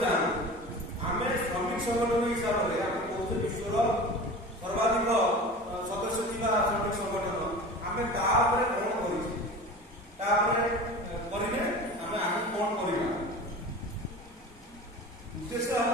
जाना आम श्रमिक संगठन हिसाब से आप कौन विश्वर सर्वाधिक सदस्य थी श्रमिक संगठन आम तापर कौन करें आम कौन करवा उद्देश्य